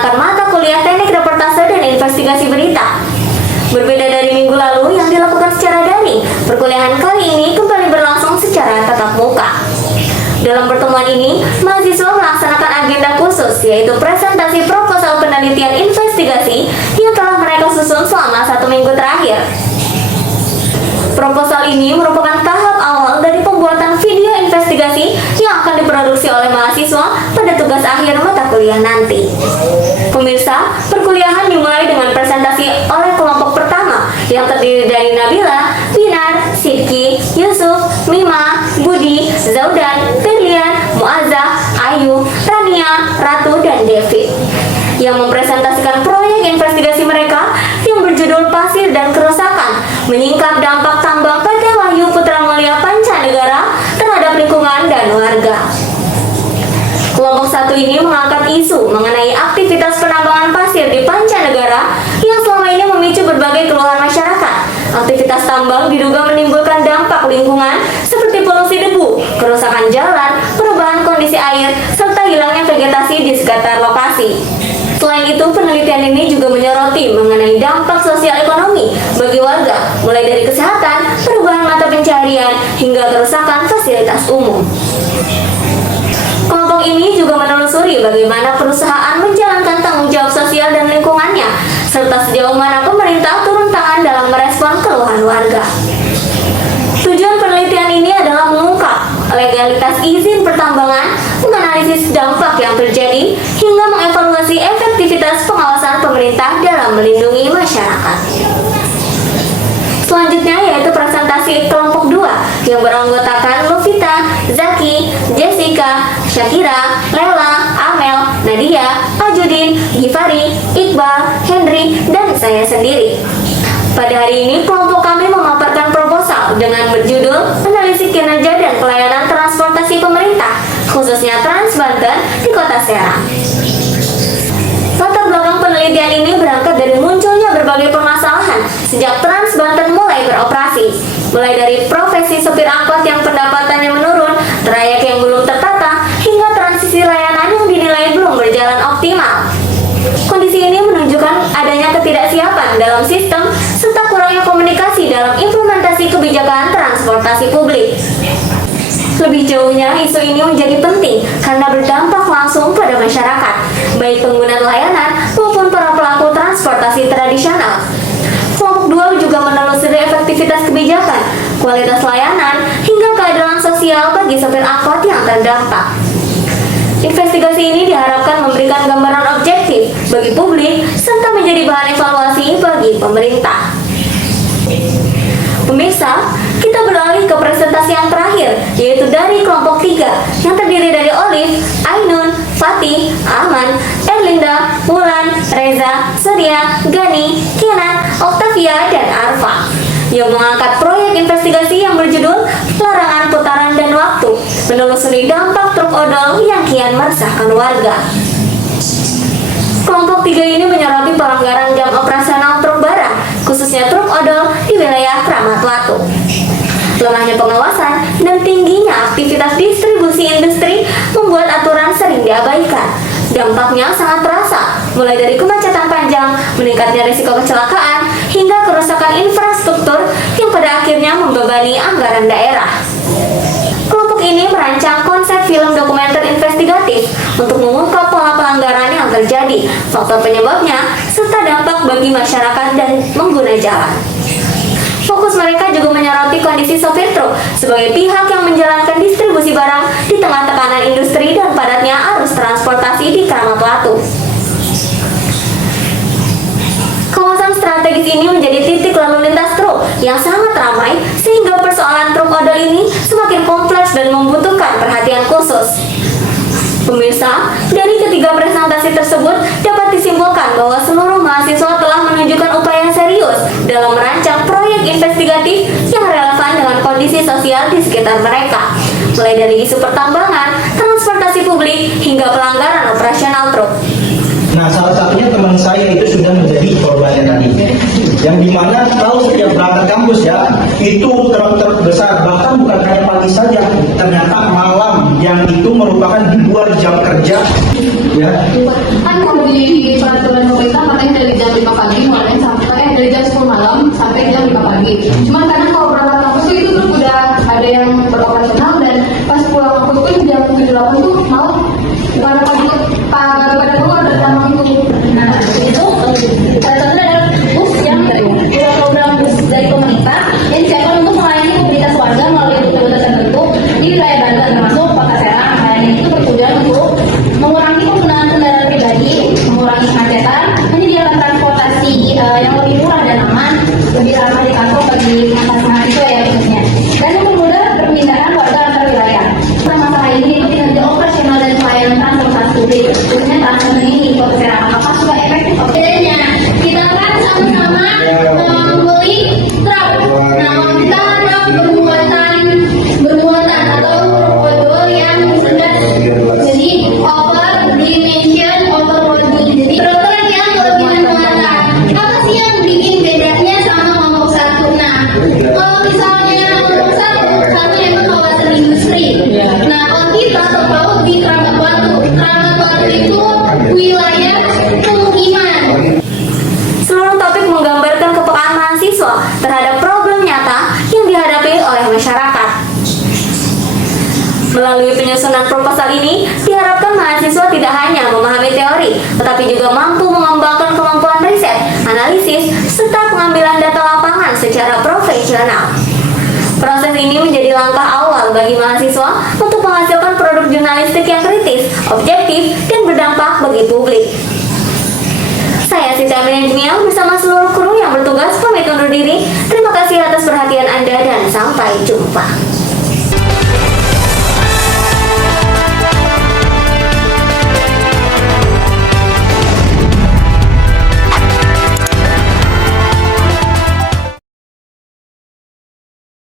melaksanakan mata kuliah teknik reportase dan investigasi berita. Berbeda dari minggu lalu yang dilakukan secara daring, perkuliahan kali ini kembali berlangsung secara tatap muka. Dalam pertemuan ini, mahasiswa melaksanakan agenda khusus, yaitu presentasi proposal penelitian investigasi yang telah mereka susun selama 1 minggu terakhir. Proposal ini merupakan tahap awal dari pembuatan video investigasi yang akan diproduksi oleh mahasiswa pada tugas akhir mata kuliah nanti. Pemirsa, perkuliahan dimulai dengan presentasi oleh kelompok pertama yang terdiri dari Nabila, Binar, Sidki, Yusuf, Mima, Budi, Zaudan, Firlian, Muazzah, Ayu, Rania, Ratu, dan David yang mempresentasikan proyek investigasi mereka yang berjudul Pasir dan Kerusakan, menyingkap dampak tambang PT Wahyu Putra Mulia Pancanegara terhadap lingkungan dan warga. Kelompok satu ini mengangkat isu mengenai aktivitas penambangan pasir di Pancanegara yang selama ini memicu berbagai keluhan masyarakat. Aktivitas tambang diduga menimbulkan dampak lingkungan seperti polusi debu, kerusakan jalan, perubahan kondisi air, serta hilangnya vegetasi di sekitar lokasi. Selain itu, penelitian ini juga menyoroti mengenai dampak sosial ekonomi bagi warga, mulai dari kesehatan, perubahan mata pencaharian, hingga kerusakan fasilitas umum. Kelompok ini juga menelusuri bagaimana perusahaan menjalankan tanggung jawab sosial dan lingkungannya, serta sejauh mana pemerintah turun tangan dalam merespon keluhan warga. Tujuan penelitian ini adalah mengungkap legalitas izin pertambangan, menganalisis dampak yang terjadi, hingga mengevaluasi efektivitas pengawasan pemerintah dalam melindungi masyarakat. Selanjutnya yaitu presentasi kelompok 2 yang beranggotakan Lufita, Zaki, Jessica, Syakira, Lela, Amel, Nadia, Ajudin, Gifari, Iqbal, Henry, dan saya sendiri. Pada hari ini kelompok kami memaparkan proposal dengan berjudul Analisis Kinerja dan Pelayanan Transportasi Pemerintah, khususnya Trans Banten di Kota Serang. Latar belakang penelitian ini berangkat dari munculnya berbagai permasalahan sejak Trans Banten mulai beroperasi, mulai dari profesi sopir angkot yang pendapatannya menurun, trayek yang belum tertata, hingga transisi layanan yang dinilai belum berjalan optimal. Kondisi ini menunjukkan adanya ketidaksiapan dalam sistem serta kurangnya komunikasi dalam implementasi kebijakan transportasi publik. Lebih jauhnya, isu ini menjadi penting karena berdampak langsung pada masyarakat, baik pengguna layanan maupun para pelaku transportasi tradisional. Kelompok 2 juga menelusuri efektivitas kebijakan, kualitas layanan, hingga keadilan sosial bagi sopir angkot yang terdampak. Investigasi ini diharapkan memberikan gambaran objektif bagi publik serta menjadi bahan evaluasi bagi pemerintah. Pemirsa, kita beralih ke presentasi yang terakhir, yaitu dari kelompok 3 yang terdiri dari Olive, Ainun, Fatih, Ahman, Erlinda, Wulan, Reza, Surya, Gani, Kenan, Octavia, dan Arfa yang mengangkat proyek investigasi yang berjudul Larangan Putaran dan Waktu, menelusuri dampak truk odol yang kian meresahkan warga. Kelompok 3 ini menyoroti pelanggaran jam operasional truk barang, khususnya truk odol di wilayah Kramat Watu. Lemahnya pengawasan dan tingginya aktivitas distribusi industri membuat aturan sering diabaikan. Dampaknya sangat terasa, mulai dari kemacetan panjang, meningkatnya risiko kecelakaan, hingga kerusakan infrastruktur yang pada akhirnya membebani anggaran daerah. Kelompok ini merancang konsep film dokumenter investigatif untuk mengungkap pola pelanggaran yang terjadi, faktor penyebabnya, serta dampak bagi masyarakat dan pengguna jalan. Fokus mereka juga menyoroti kondisi sopir truk sebagai pihak yang menjalankan distribusi barang di tengah tekanan industri dan padatnya arus transportasi di Kramat Watu. Kawasan strategis ini menjadi titik lalu lintas truk yang sangat ramai sehingga persoalan truk odol ini semakin kompleks dan membutuhkan perhatian khusus. Pemirsa, dari ketiga presentasi tersebut dapat disimpulkan bahwa seluruh mahasiswa telah menunjukkan upaya serius dalam merancang proyek investigatif yang relevan dengan kondisi sosial di sekitar mereka, mulai dari isu pertambangan, transportasi publik, hingga pelanggaran operasional truk. Nah, salah satunya teman saya itu sudah menjadi korbannya tadi, yang dimana tahu setiap berangkat kampus ya, itu truk-truk besar, bahkan bukan hanya pagi saja, ternyata malam yang itu merupakan di luar jam kerja, ya. Kan kalau di penyusunan proposal ini diharapkan mahasiswa tidak hanya memahami teori, tetapi juga mampu mengembangkan kemampuan riset, analisis, serta pengambilan data lapangan secara profesional. Proses ini menjadi langkah awal bagi mahasiswa untuk menghasilkan produk jurnalistik yang kritis, objektif, dan berdampak bagi publik. Saya Siti Aminah Jumia bersama seluruh kru yang bertugas pamit undur diri. Terima kasih atas perhatian Anda dan sampai jumpa.